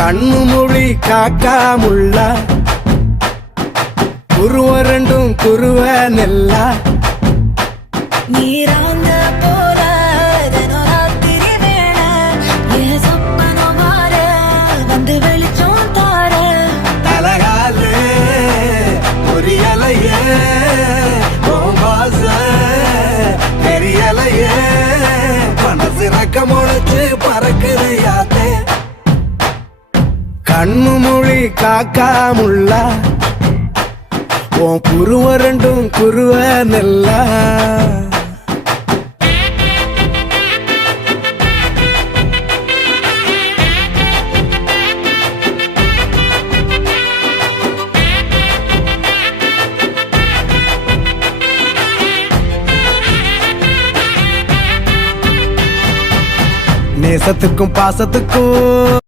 கண்ணு மொழி காக்காமுள்ள குருவ ரெண்டும் குருவ நெல்லா நீராங்க போல தினராத்திரி வேளை என் சொப்பனம் மாற வந்து வெளிச்சம் தார தலகாலே பொரியலையே ஓம்பாச பெரியலையே மனசு ரக்க முளைச்சு பறக்குது யாத்தே கண்ணு மொழி காக்காமுள்ள உன் குருவ ரெண்டும் குருவ நெல்லா நேசத்துக்கும் பாசத்துக்கும்